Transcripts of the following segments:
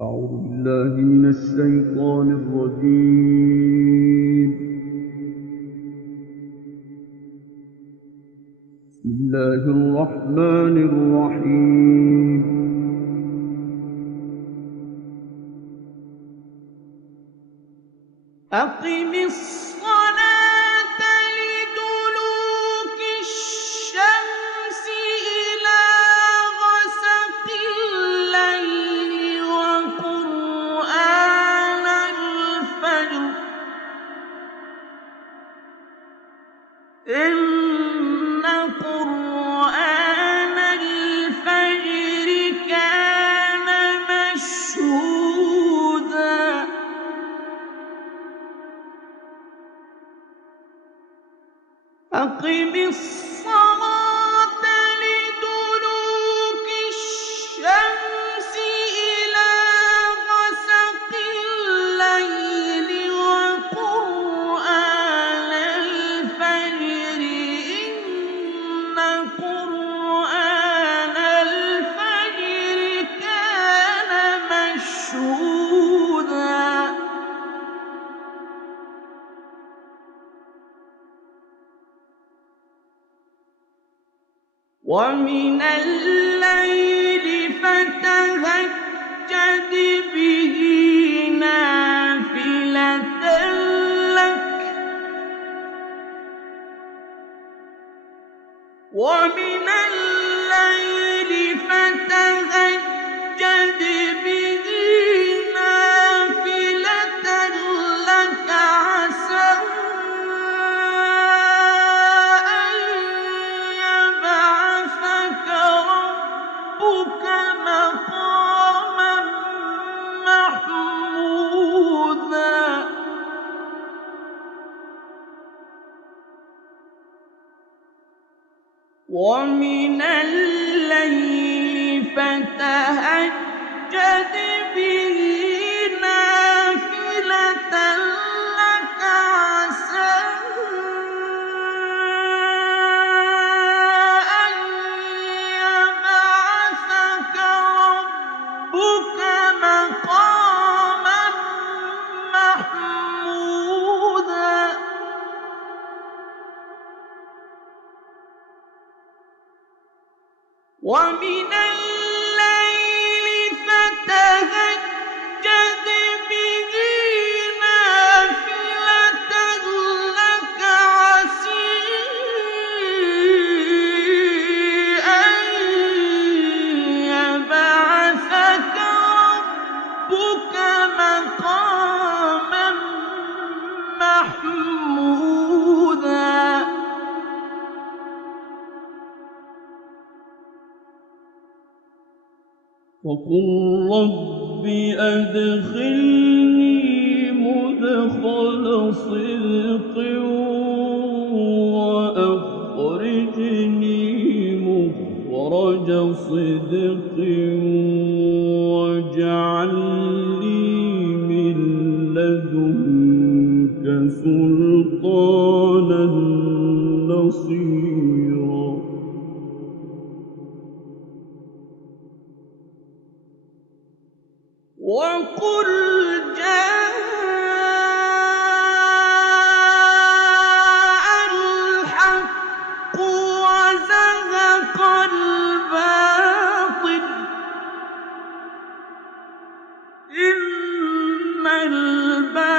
أعوذ بالله من الشيطان الرجيم. بسم الله الرحمن الرحيم. أقم الصلاة لدلوك الشمس إلى غسق الليل وقرآن الفجر إن قرآن الفجر كان مشهودا أقم الصلاة لدلوك الشمس إلى غسق الليل وقرآن الفجر إن قرآن الفجر كان مشهودا ومن الليل فتهجد به نافلة لك ومن الليل فتهجد به نافلة لك عسى أن يبعثك ربك مقاما محمودا ومن الليل فتهجد به نافلة لك عسى أن يبعثك ربك مقاما محمودا ومن الليل فتهجد به نافلة لك عسى أن يبعثك ربك مقاما محمودا وقل رب أدخلني مدخل صدق وأخرجني مخرج صدق واجعل لي من لدنك سلطانا نصيرا وقل جاء الحق وزهق الباطل إن الباطل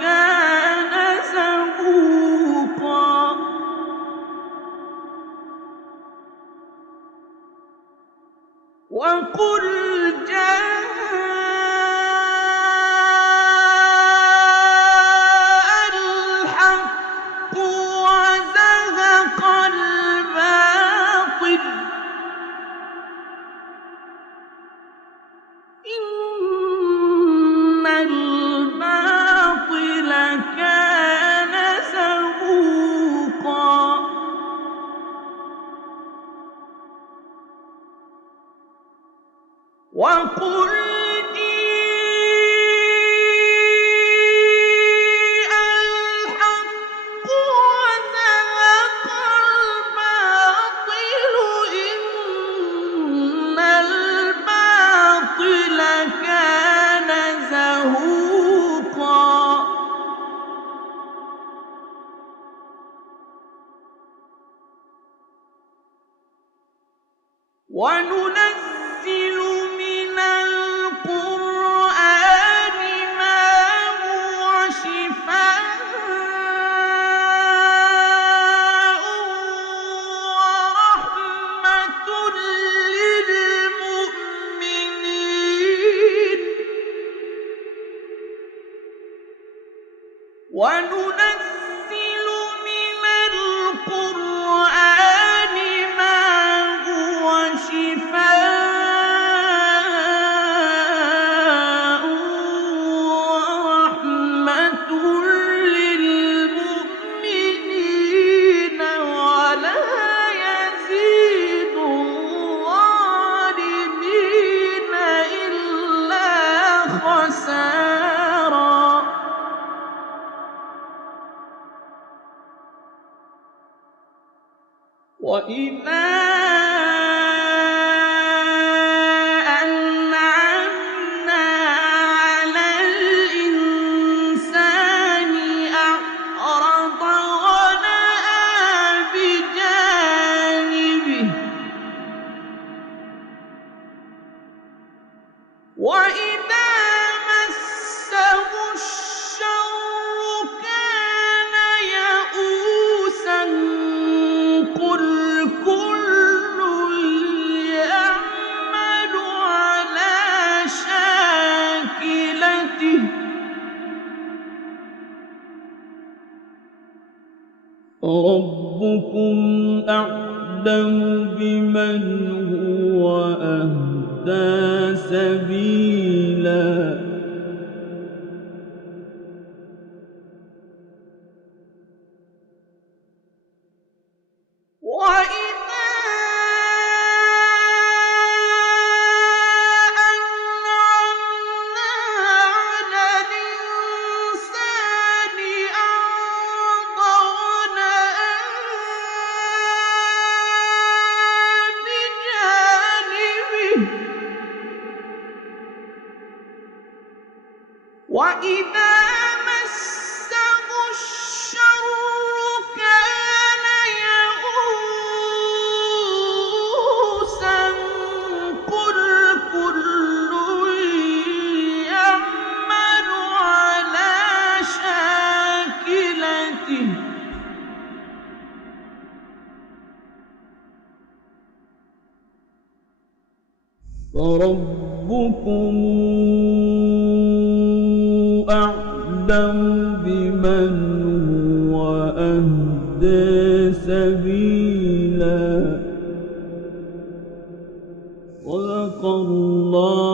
كان زهوقا وقل جاء الحق وزهق الباطل إن الباطل كان زهوقا وقل جيء الحق وزهق الباطل إن الباطل وننزل من القرآن ما هو شفاء ورحمة للمؤمنين وننزل من القرآن ما هو شفاء ورحمة للمؤمنين ولا يزيد الظالمين إلا خسارا وإذا أنعمنا على الإنسان أعرض ونأى بجانبه وإذا مسه الشر كان يئوسا قل كل يعمل على شاكلته ربكم أعلم بمن هو أهدى سبيلا وإذا أنعمنا على الإنسان أعرض ونأى بجانبه وإذا مسه الشر كان يئوسا قل كل يعمل على شاكلته فربكم أعلم بمن هو أهدى سبيلا صدق الله